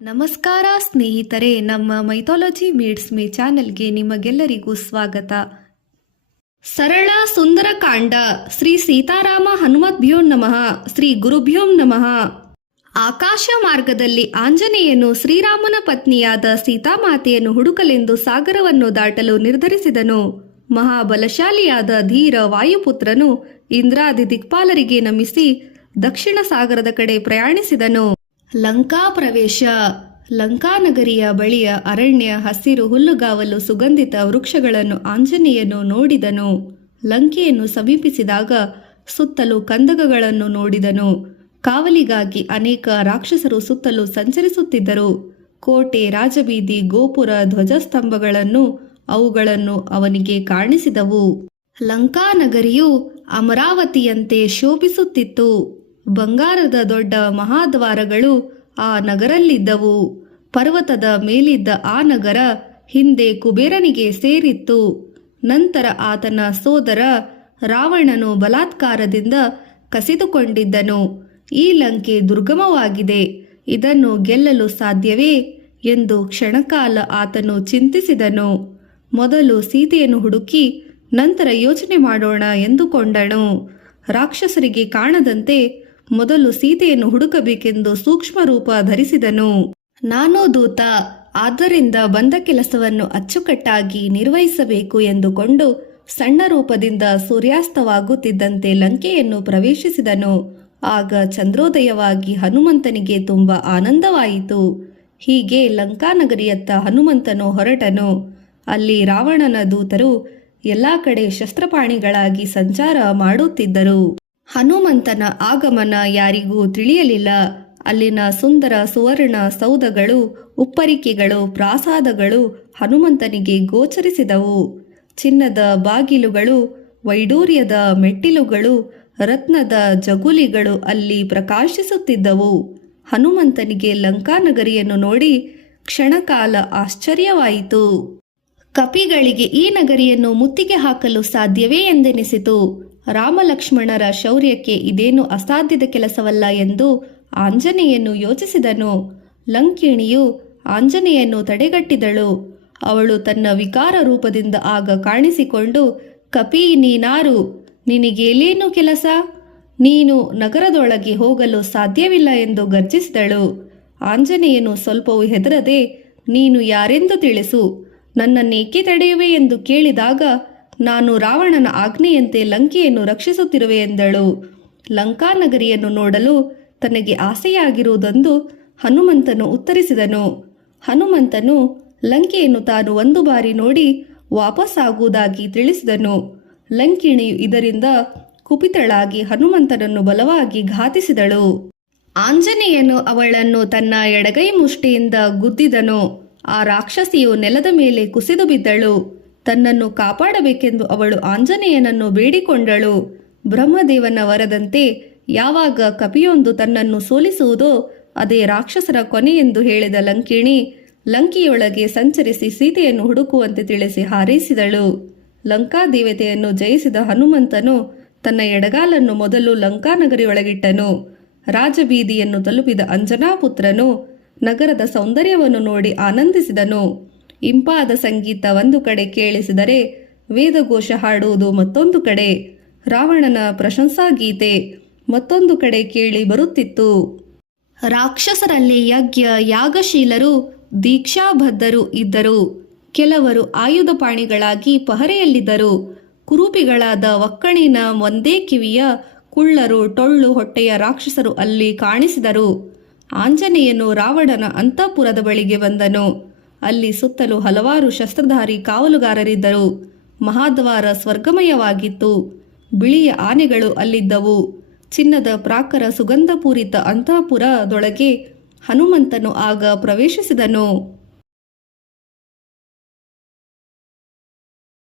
ನಮಸ್ಕಾರ ಸ್ನೇಹಿತರೆ, ನಮ್ಮ ಮೈಥಾಲಜಿ ಮೀಡ್ಸ್ ಮೀ ಚಾನೆಲ್ಗೆ ನಿಮಗೆಲ್ಲರಿಗೂ ಸ್ವಾಗತ. ಸರಳ ಸುಂದರ ಕಾಂಡ. ಶ್ರೀ ಸೀತಾರಾಮ ಹನುಮದ್ಭ್ಯೋ ನಮಃ. ಶ್ರೀ ಗುರುಭ್ಯೋ ನಮಃ. ಆಕಾಶ ಮಾರ್ಗದಲ್ಲಿ ಆಂಜನೇಯನು ಶ್ರೀರಾಮನ ಪತ್ನಿಯಾದ ಸೀತಾಮಾತೆಯನ್ನು ಹುಡುಕಲೆಂದು ಸಾಗರವನ್ನು ದಾಟಲು ನಿರ್ಧರಿಸಿದನು. ಮಹಾಬಲಶಾಲಿಯಾದ ಧೀರ ವಾಯುಪುತ್ರನು ಇಂದ್ರಾದಿ ದಿಕ್ಪಾಲರಿಗೆ ನಮಿಸಿ ದಕ್ಷಿಣ ಸಾಗರದ ಕಡೆ ಪ್ರಯಾಣಿಸಿದನು. ಲಂಕಾ ಪ್ರವೇಶ. ಲಂಕಾನಗರಿಯ ಬಳಿಯ ಅರಣ್ಯ, ಹಸಿರು ಹುಲ್ಲುಗಾವಲು, ಸುಗಂಧಿತ ವೃಕ್ಷಗಳನ್ನು ಆಂಜನೇಯನು ನೋಡಿದನು. ಲಂಕೆಯನ್ನು ಸಮೀಪಿಸಿದಾಗ ಸುತ್ತಲೂ ಕಂದಕಗಳನ್ನು ನೋಡಿದನು. ಕಾವಲಿಗಾಗಿ ಅನೇಕ ರಾಕ್ಷಸರು ಸುತ್ತಲೂ ಸಂಚರಿಸುತ್ತಿದ್ದರು. ಕೋಟೆ, ರಾಜಬೀದಿ, ಗೋಪುರ, ಧ್ವಜಸ್ತಂಭಗಳನ್ನು ಅವುಗಳನ್ನು ಅವನಿಗೆ ಕಾಣಿಸಿದವು. ಲಂಕಾನಗರಿಯು ಅಮರಾವತಿಯಂತೆ ಶೋಭಿಸುತ್ತಿತ್ತು. ಬಂಗಾರದ ದೊಡ್ಡ ಮಹಾದ್ವಾರಗಳು ಆ ನಗರಲ್ಲಿದ್ದವು. ಪರ್ವತದ ಮೇಲಿದ್ದ ಆ ನಗರ ಹಿಂದೆ ಕುಬೇರನಿಗೆ ಸೇರಿತ್ತು. ನಂತರ ಆತನ ಸೋದರ ರಾವಣನು ಬಲಾತ್ಕಾರದಿಂದ ಕಸಿದುಕೊಂಡಿದ್ದನು. ಈ ಲಂಕೆ ದುರ್ಗಮವಾಗಿದೆ, ಇದನ್ನು ಗೆಲ್ಲಲು ಸಾಧ್ಯವೇ ಎಂದು ಕ್ಷಣಕಾಲ ಆತನು ಚಿಂತಿಸಿದನು. ಮೊದಲು ಸೀತೆಯನ್ನು ಹುಡುಕಿ ನಂತರ ಯೋಚನೆ ಮಾಡೋಣ ಎಂದುಕೊಂಡನು. ರಾಕ್ಷಸರಿಗೆ ಕಾಣದಂತೆ ಮೊದಲು ಸೀತೆಯನ್ನು ಹುಡುಕಬೇಕೆಂದು ಸೂಕ್ಷ್ಮ ರೂಪ ಧರಿಸಿದನು. ನಾನೋ ದೂತ, ಆದ್ದರಿಂದ ಬಂದ ಕೆಲಸವನ್ನು ಅಚ್ಚುಕಟ್ಟಾಗಿ ನಿರ್ವಹಿಸಬೇಕು ಎಂದುಕೊಂಡು ಸಣ್ಣ ರೂಪದಿಂದ ಸೂರ್ಯಾಸ್ತವಾಗುತ್ತಿದ್ದಂತೆ ಲಂಕೆಯನ್ನು ಪ್ರವೇಶಿಸಿದನು. ಆಗ ಚಂದ್ರೋದಯವಾಗಿ ಹನುಮಂತನಿಗೆ ತುಂಬ ಆನಂದವಾಯಿತು. ಹೀಗೆ ಲಂಕಾನಗರಿಯತ್ತ ಹನುಮಂತನು ಹೊರಟನು. ಅಲ್ಲಿ ರಾವಣನ ದೂತರು ಎಲ್ಲ ಕಡೆ ಶಸ್ತ್ರಪಾಣಿಗಳಾಗಿ ಸಂಚಾರ ಮಾಡುತ್ತಿದ್ದರು. ಹನುಮಂತನ ಆಗಮನ ಯಾರಿಗೂ ತಿಳಿಯಲಿಲ್ಲ. ಅಲ್ಲಿನ ಸುಂದರ ಸುವರ್ಣ ಸೌಧಗಳು, ಉಪ್ಪರಿಕೆಗಳು, ಪ್ರಾಸಾದಗಳು ಹನುಮಂತನಿಗೆ ಗೋಚರಿಸಿದವು. ಚಿನ್ನದ ಬಾಗಿಲುಗಳು, ವೈಡೂರ್ಯದ ಮೆಟ್ಟಿಲುಗಳು, ರತ್ನದ ಜಗುಲಿಗಳು ಅಲ್ಲಿ ಪ್ರಕಾಶಿಸುತ್ತಿದ್ದವು. ಹನುಮಂತನಿಗೆ ಲಂಕಾನಗರಿಯನ್ನು ನೋಡಿ ಕ್ಷಣಕಾಲ ಆಶ್ಚರ್ಯವಾಯಿತು. ಕಪಿಗಳಿಗೆ ಈ ನಗರಿಯನ್ನು ಮುತ್ತಿಗೆ ಹಾಕಲು ಸಾಧ್ಯವೇ ಎಂದೆನಿಸಿತು. ರಾಮಲಕ್ಷ್ಮಣರ ಶೌರ್ಯಕ್ಕೆ ಇದೇನು ಅಸಾಧ್ಯದ ಕೆಲಸವಲ್ಲ ಎಂದು ಆಂಜನೇಯನು ಯೋಚಿಸಿದನು. ಲಂಕಿಣಿಯು ಆಂಜನೇಯನ್ನು ತಡೆಗಟ್ಟಿದಳು. ಅವಳು ತನ್ನ ವಿಕಾರ ರೂಪದಿಂದ ಆಗ ಕಾಣಿಸಿಕೊಂಡು, ಕಪಿ, ನೀನಾರು? ನಿನಗೇಲೇನು ಕೆಲಸ? ನೀನು ನಗರದೊಳಗೆ ಹೋಗಲು ಸಾಧ್ಯವಿಲ್ಲ ಎಂದು ಗರ್ಜಿಸಿದಳು. ಆಂಜನೇಯನು ಸ್ವಲ್ಪವೂ ಹೆದರದೆ, ನೀನು ಯಾರೆಂದು ತಿಳಿಸು, ನನ್ನನ್ನೇಕೆ ತಡೆಯುವೆ ಎಂದು ಕೇಳಿದಾಗ, ನಾನು ರಾವಣನ ಆಜ್ಞೆಯಂತೆ ಲಂಕೆಯನ್ನು ರಕ್ಷಿಸುತ್ತಿರುವೆ ಎಂದಳು. ಲಂಕಾನಗರಿಯನ್ನು ನೋಡಲು ತನಗೆ ಆಸೆಯಾಗಿರುವುದೆಂದು ಹನುಮಂತನು ಉತ್ತರಿಸಿದನು. ಹನುಮಂತನು ಲಂಕೆಯನ್ನು ತಾನು ಒಂದು ಬಾರಿ ನೋಡಿ ವಾಪಸ್ಸಾಗುವುದಾಗಿ ತಿಳಿಸಿದನು. ಲಂಕಿಣಿಯು ಇದರಿಂದ ಕುಪಿತಳಾಗಿ ಹನುಮಂತನನ್ನು ಬಲವಾಗಿ ಘಾತಿಸಿದಳು. ಆಂಜನೇಯನು ಅವಳನ್ನು ತನ್ನ ಎಡಗೈ ಮುಷ್ಟಿಯಿಂದ ಗುದ್ದಿದನು. ಆ ರಾಕ್ಷಸಿಯು ನೆಲದ ಮೇಲೆ ಕುಸಿದು ಬಿದ್ದಳು. ತನ್ನನ್ನು ಕಾಪಾಡಬೇಕೆಂದು ಅವಳು ಆಂಜನೇಯನನ್ನು ಬೇಡಿಕೊಂಡಳು. ಬ್ರಹ್ಮದೇವನ ವರದಂತೆ ಯಾವಾಗ ಕಪಿಯೊಂದು ತನ್ನನ್ನು ಸೋಲಿಸುವುದೋ ಅದೇ ರಾಕ್ಷಸರ ಕೊನೆಯೆಂದು ಹೇಳಿದ ಲಂಕಿಣಿ ಲಂಕೆಯೊಳಗೆ ಸಂಚರಿಸಿ ಸೀತೆಯನ್ನು ಹುಡುಕುವಂತೆ ತಿಳಿಸಿ ಹಾರೈಸಿದಳು. ಲಂಕಾದೇವತೆಯನ್ನು ಜಯಿಸಿದ ಹನುಮಂತನು ತನ್ನ ಎಡಗಾಲನ್ನು ಮೊದಲು ಲಂಕಾನಗರಿಯೊಳಗಿಟ್ಟನು. ರಾಜಬೀದಿಯನ್ನು ತಲುಪಿದ ಅಂಜನಾಪುತ್ರನು ನಗರದ ಸೌಂದರ್ಯವನ್ನು ನೋಡಿ ಆನಂದಿಸಿದನು. ಇಂಪಾದ ಸಂಗೀತ ಒಂದು ಕಡೆ ಕೇಳಿಸಿದರೆ ವೇದಘೋಷ ಹಾಡುವುದು ಮತ್ತೊಂದು ಕಡೆ, ರಾವಣನ ಪ್ರಶಂಸಾಗೀತೆ ಮತ್ತೊಂದು ಕಡೆ ಕೇಳಿ ಬರುತ್ತಿತ್ತು. ರಾಕ್ಷಸರಲ್ಲಿ ಯಜ್ಞ ಯಾಗಶೀಲರು, ದೀಕ್ಷಾಬದ್ಧರು ಇದ್ದರು. ಕೆಲವರು ಆಯುಧಪಾಣಿಗಳಾಗಿ ಪಹರೆಯಲ್ಲಿದ್ದರು. ಕುರೂಪಿಗಳಾದ ಒಕ್ಕಣಿನ ಒಂದೇ ಕಿವಿಯ ಕುಳ್ಳರು, ಟೊಳ್ಳು ಹೊಟ್ಟೆಯ ರಾಕ್ಷಸರು ಅಲ್ಲಿ ಕಾಣಿಸಿದರು. ಆಂಜನೇಯನು ರಾವಣನ ಅಂತಃಪುರದ ಬಳಿಗೆ ಬಂದನು. ಅಲ್ಲಿ ಸುತ್ತಲೂ ಹಲವಾರು ಶಸ್ತ್ರಧಾರಿ ಕಾವಲುಗಾರರಿದ್ದರು. ಮಹಾದ್ವಾರ ಸ್ವರ್ಗಮಯವಾಗಿತ್ತು. ಬಿಳಿಯ ಆನೆಗಳು ಅಲ್ಲಿದ್ದವು. ಚಿನ್ನದ ಪ್ರಾಕರ ಸುಗಂಧಪೂರಿತ ಅಂತಃಪುರದೊಳಗೆ ಹನುಮಂತನು ಆಗ ಪ್ರವೇಶಿಸಿದನು.